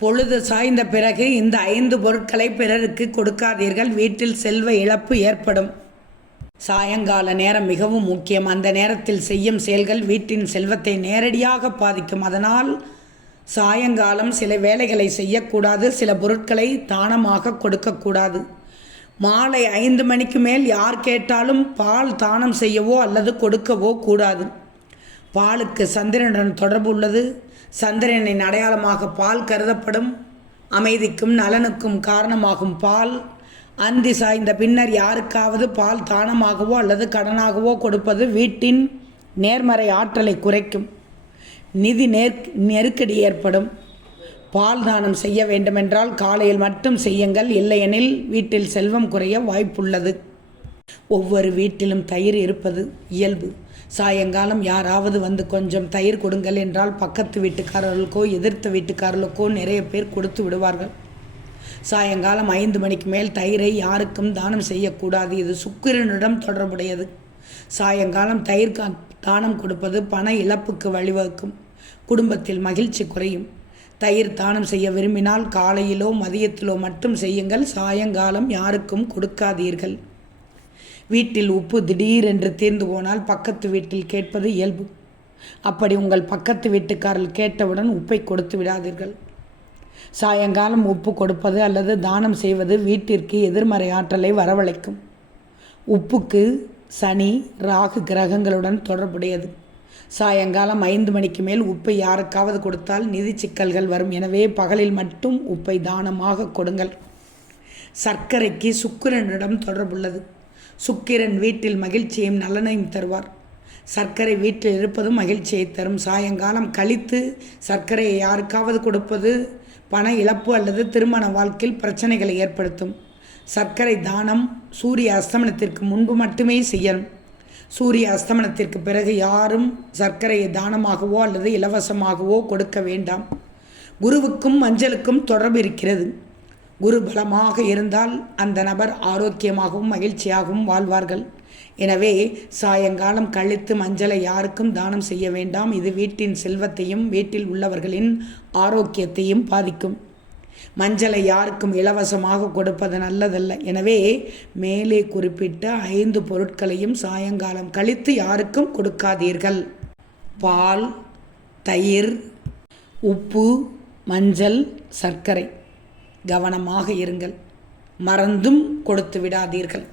பொழுது சாய்ந்த பிறகு இந்த 5 பொருட்களை பிறருக்கு கொடுக்காதீர்கள், வீட்டில் செல்வ இழப்பு ஏற்படும். சாயங்கால நேரம் மிகவும் முக்கியம். அந்த நேரத்தில் செய்யும் செயல்கள் வீட்டின் செல்வத்தை நேரடியாக பாதிக்கும். அதனால் சாயங்காலம் சில வேலைகளை செய்யக்கூடாது, சில பொருட்களை தானமாக கொடுக்கக்கூடாது. மாலை 5 மணிக்கு மேல் யார் கேட்டாலும் பால் தானம் செய்யவோ அல்லது கொடுக்கவோ கூடாது. பாலுக்கு சந்திரனுடன் தொடர்பு உள்ளது. சந்திரனின் அடையாளமாக பால் கருதப்படும். அமைதிக்கும் நலனுக்கும் காரணமாகும் பால். அந்தி சாய்ந்த பின்னர் யாருக்காவது பால் தானமாகவோ அல்லது கடனாகவோ கொடுப்பது வீட்டின் நேர்மறை ஆற்றலை குறைக்கும். நிதி நெருக்கடி ஏற்படும். பால் தானம் செய்ய வேண்டுமென்றால் காலையில் மட்டும் செய்யுங்கள், இல்லையெனில் வீட்டில் செல்வம் குறைய வாய்ப்புள்ளது. ஒவ்வொரு வீட்டிலும் தயிர் இருப்பது இயல்பு. சாயங்காலம் யாராவது வந்து கொஞ்சம் தயிர் கொடுங்கள் என்றால் பக்கத்து வீட்டுக்காரர்களுக்கோ எதிர்த்த வீட்டுக்காரர்களுக்கோ நிறைய பேர் கொடுத்து விடுவார்கள். சாயங்காலம் 5 மணிக்கு மேல் தயிரை யாருக்கும் தானம் செய்யக்கூடாது. இது சுக்கிரனிடம் தொடர்புடையது. சாயங்காலம் தயிர் தானம் கொடுப்பது பண இழப்புக்கு வழிவகுக்கும். குடும்பத்தில் மகிழ்ச்சி குறையும். தயிர் தானம் செய்ய விரும்பினால் காலையிலோ மதியத்திலோ மட்டும் செய்யுங்கள். சாயங்காலம் யாருக்கும் கொடுக்காதீர்கள். வீட்டில் உப்பு திடீரென்று தீர்ந்து போனால் பக்கத்து வீட்டில் கேட்பது இயல்பு. அப்படி உங்கள் பக்கத்து வீட்டுக்காரர்கள் கேட்டவுடன் உப்பை கொடுத்து விடாதீர்கள். சாயங்காலம் உப்பு கொடுப்பது அல்லது தானம் செய்வது வீட்டிற்கு எதிர்மறை ஆற்றலை வரவழைக்கும். உப்புக்கு சனி ராகு கிரகங்களுடன் தொடர்புடையது. சாயங்காலம் 5 மணிக்கு மேல் உப்பை யாருக்காவது கொடுத்தால் நிதி சிக்கல்கள் வரும். எனவே பகலில் மட்டும் உப்பை தானமாக கொடுங்கள். சர்க்கரைக்கு சுக்கிரனிடம் தொடர்புள்ளது. சுக்கிரன் வீட்டில் மகிழ்ச்சியையும் நலனையும் தருவார். சர்க்கரை வீட்டில் இருப்பதும் மகிழ்ச்சியை தரும். சாயங்காலம் கழித்து சர்க்கரையை யாருக்காவது கொடுப்பது பண இழப்பு அல்லது திருமண வாழ்க்கையில் பிரச்சனைகளை ஏற்படுத்தும். சர்க்கரை தானம் சூரிய அஸ்தமனத்திற்கு முன்பு மட்டுமே செய்யணும். சூரிய அஸ்தமனத்திற்கு பிறகு யாரும் சர்க்கரையை தானமாகவோ அல்லது இலவசமாகவோ கொடுக்க வேண்டாம். குருவுக்கும் மஞ்சளுக்கும் தொடர்பு இருக்கிறது. குரு பலமாக இருந்தால் அந்த நபர் ஆரோக்கியமாகவும் மகிழ்ச்சியாகவும் வாழ்வார்கள். எனவே சாயங்காலம் கழித்து மஞ்சளை யாருக்கும் தானம் செய்ய வேண்டாம். இது வீட்டின் செல்வத்தையும் வீட்டில் உள்ளவர்களின் ஆரோக்கியத்தையும் பாதிக்கும். மஞ்சளை யாருக்கும் இலவசமாக கொடுப்பது நல்லதல்ல. எனவே மேலே குறிப்பிட்ட 5 பொருட்களையும் சாயங்காலம் கழித்து யாருக்கும் கொடுக்காதீர்கள். பால், தயிர், உப்பு, மஞ்சள், சர்க்கரை. கவனமாக இருங்கள். மறந்தும் கொடுத்து விடாதீர்கள்.